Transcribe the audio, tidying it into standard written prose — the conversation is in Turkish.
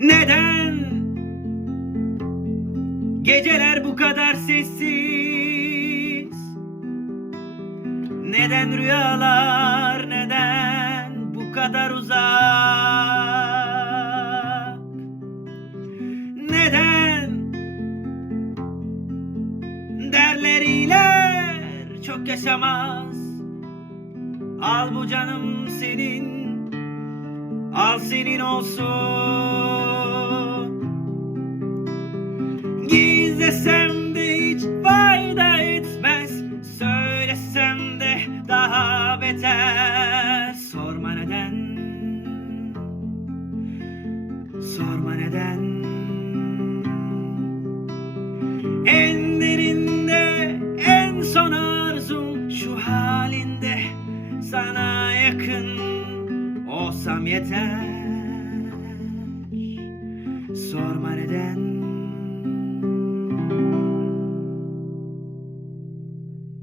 Neden geceler bu kadar sessiz? Neden rüyalar neden bu kadar uzak? Neden derler iyiler çok yaşamaz? Al bu canım senin, al senin olsun. Gizlesem de hiç fayda etmez, söylesem de daha beter. Sorma neden, sorma neden. En derinde, en son arzum şu halinde sana yakın olsam yeter. Sorma neden.